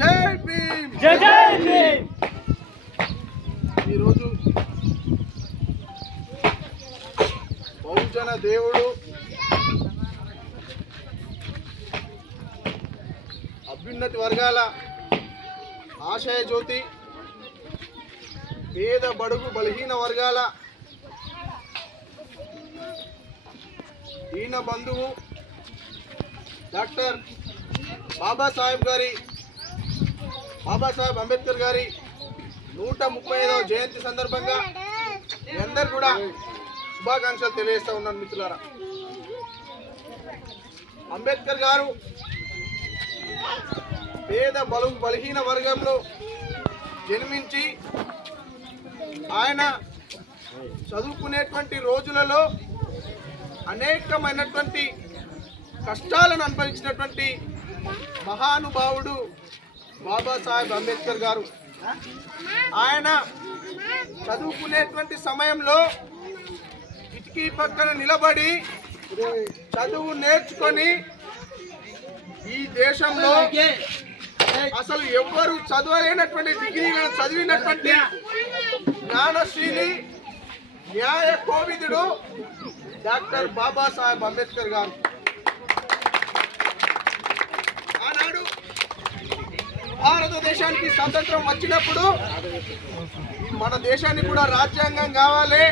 జై భీమ్. జై జై భీమ్. ఈరోజు బహుజన దేవుడు, అభ్యున్నతి వర్గాల ఆశయ జ్యోతి, పేద బడుగు బలహీన వర్గాల దీన బంధువు డాక్టర్ బాబాసాహెబ్ అంబేద్కర్ గారి 135వ జయంతి సందర్భంగా మీ అందరు కూడా శుభాకాంక్షలు తెలియజేస్తా ఉన్నాను మిత్రులారా. అంబేద్కర్ గారు పేద బలహీన వర్గంలో జన్మించి ఆయన చదువుకునేటువంటి రోజులలో అనేకమైనటువంటి కష్టాలను అనుభవించినటువంటి మహానుభావుడు బాబాసాహెబ్ అంబేద్కర్ గారు. ఆయన చదువుకునేటువంటి సమయంలో కిటికీ పక్కన నిలబడి చదువు నేర్చుకొని ఈ దేశంలో అసలు ఎవ్వరు చదవలేనటువంటి డిగ్రీ చదివినటువంటి జ్ఞానశీలి, న్యాయ కోవిదుడు డాక్టర్ బాబాసాహెబ్ అంబేద్కర్ గారు. ఆనాడు భారతదేశానికి స్వాతంత్రం వచ్చినప్పుడు మన దేశాన్ని కూడా రాజ్యాంగం కావాలి,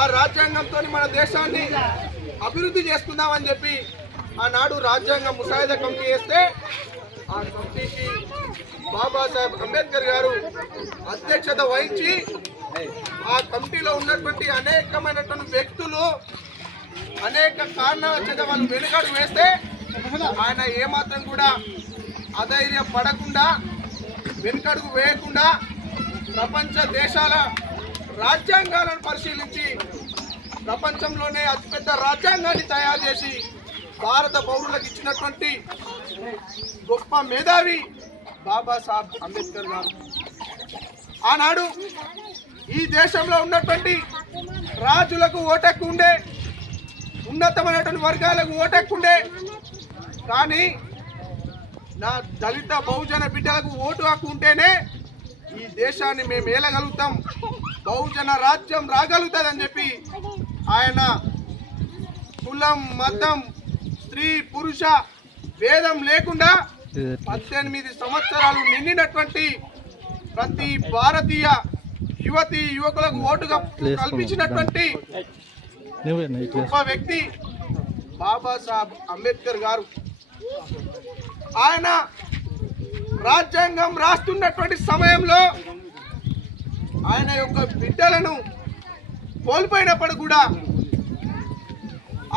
ఆ రాజ్యాంగంతో మన దేశాన్ని అభివృద్ధి చేసుకుందామని చెప్పి ఆనాడు రాజ్యాంగ ముసాయిదా కమిటీ వేస్తే ఆ కమిటీకి బాబాసాహెబ్ అంబేద్కర్ గారు అధ్యక్షత వహించి ఆ కమిటీలో ఉన్నటువంటి అనేకమైనటువంటి వ్యక్తులు అనేక కారణాల చేత వాళ్ళు వెనుకడు వేస్తే ఆయన ఏమాత్రం కూడా అధైర్య పడకుండా వెనుకడుగు వేయకుండా ప్రపంచ దేశాల రాజ్యాంగాలను పరిశీలించి ప్రపంచంలోనే అతిపెద్ద రాజ్యాంగాన్ని తయారు చేసి భారత పౌరులకు ఇచ్చినటువంటి గొప్ప మేధావి బాబాసాహెబ్ అంబేద్కర్ గారు. ఆనాడు ఈ దేశంలో ఉన్నటువంటి రాజులకు ఓటెక్కు ఉండే, ఉన్నతమైనటువంటి వర్గాలకు ఓటెక్కు ఉండే, కానీ నా దళిత బహుజన బిడ్డలకు ఓటు హక్కు ఉంటేనే ఈ దేశాన్ని మేము ఏలగలుగుతాం, బహుజన రాజ్యం రాగలుగుతుందని చెప్పి ఆయన కులం, మతం, స్త్రీ, పురుష భేదం లేకుండా 18 సంవత్సరాలు నిండినటువంటి ప్రతి భారతీయ యువతి యువకులకు ఓటుగా కల్పించినటువంటి గొప్ప వ్యక్తి బాబాసాహెబ్ అంబేద్కర్ గారు. ఆయన రాజ్యాంగం రాస్తున్నటువంటి సమయంలో ఆయన యొక్క బిడ్డలను కోల్పోయినప్పుడు కూడా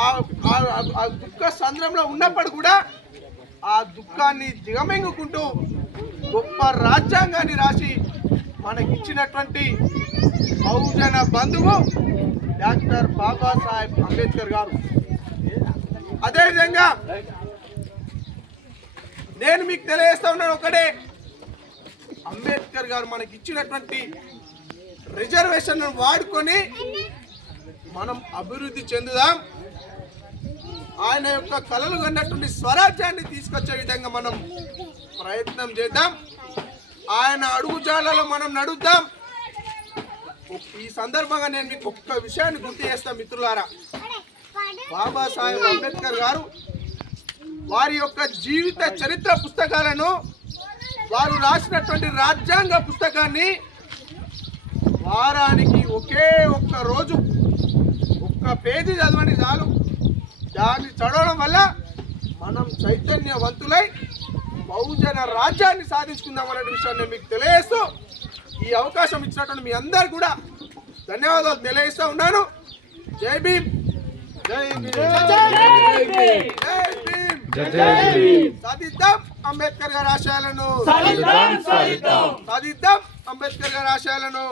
ఆ దుఃఖ సంద్రంలో ఉన్నప్పుడు కూడా ఆ దుఃఖాన్ని దిగమింగుకుంటూ గొప్ప రాజ్యాంగాన్ని రాసి మనకిచ్చినటువంటి బహుజన బంధువు డాక్టర్ బాబాసాహెబ్ అంబేద్కర్ గారు. అదేవిధంగా నేను మీకు తెలియజేస్తా ఉన్నాను ఒకటే, అంబేద్కర్ గారు మనకి ఇచ్చినటువంటి రిజర్వేషన్ వాడుకొని మనం అభివృద్ధి చెందుదాం, ఆయన యొక్క కలలు కన్నటువంటి స్వరాజ్యాన్ని తీసుకొచ్చే విధంగా మనం ప్రయత్నం చేద్దాం, ఆయన అడుగుజాలలో మనం నడుద్దాం. ఈ సందర్భంగా నేను మీకు ఒక్క విషయాన్ని గుర్తు చేస్తాను మిత్రులారా. బాబాసాహెబ్ అంబేద్కర్ గారు వారి యొక్క జీవిత చరిత్ర పుస్తకాలను, వారు రాసినటువంటి రాజ్యాంగ పుస్తకాన్ని వారానికి ఒకే ఒక్క రోజు ఒక్క పేజీ చదవండి చాలు. దాన్ని చదవడం వల్ల మనం చైతన్యవంతులై బహుజన రాజ్యాన్ని సాధించుకుందాం అనే విషయాన్ని మీకు తెలియజేస్తూ ఈ అవకాశం ఇచ్చినటువంటి మీ అందరు కూడా ధన్యవాదాలు తెలియజేస్తూ ఉన్నాను. జై భీమ్. జై భీమ్. జై భీమ్. సాధిద్దాం అంబేద్కర్ గారి ఆశయాలను, సాధిద్దాం అంబేద్కర్ గారి ఆశయాలను.